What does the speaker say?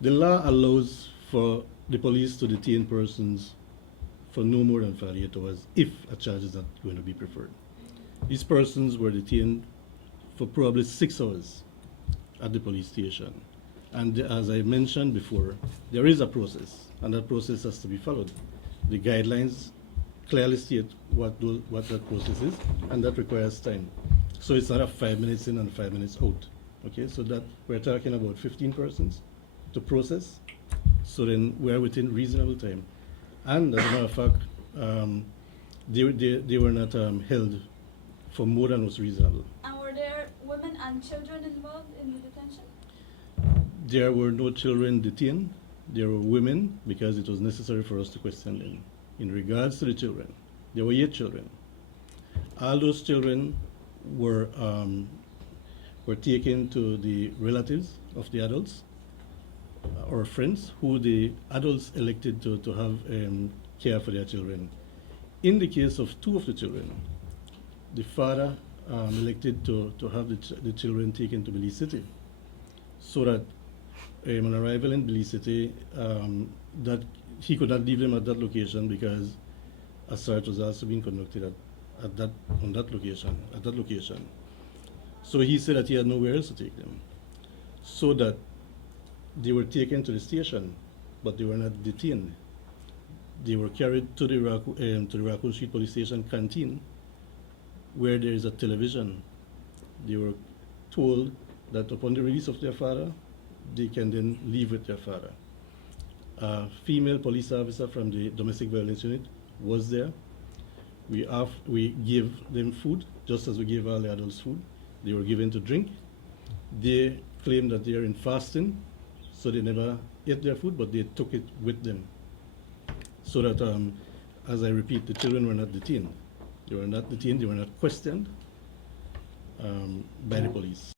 The law allows for the police to detain persons for no more than 48 hours if a charge is not going to be preferred. These persons were detained for probably 6 hours at the police station. And as I mentioned before, there is a process, and that process has to be followed. The guidelines clearly state what that process is, and that requires time. So it's not a 5 minutes in and 5 minutes out. Okay, so that we're talking about 15 persons to process. So then we're within reasonable time. And as a matter of fact, they were not held for more than was reasonable. And were there women and children involved in the detention? There were no children detained. There were women because it was necessary for us to question them. In regards to the children, there were 8 children. All those children were taken to the relatives of the adults or friends who the adults elected to have care for their children. In the case of 2 of the children, the father elected to have the children taken to Belize City so that on arrival in Belize City, that he could not leave them at that location because a search was also being conducted at that location. So he said that he had nowhere else to take them, so that they were taken to the station, but they were not detained. They were carried to the Raccoon Street Police Station canteen, where there is a television. They were told that upon the release of their father, they can then leave with their father. A female police officer from the domestic violence unit was there. We gave them food, just as we gave all the adults food. They were given to drink. They claimed that they are in fasting, so they never ate their food, but they took it with them. So that, as I repeat, the children were not detained. They were not detained, they were not questioned by the police.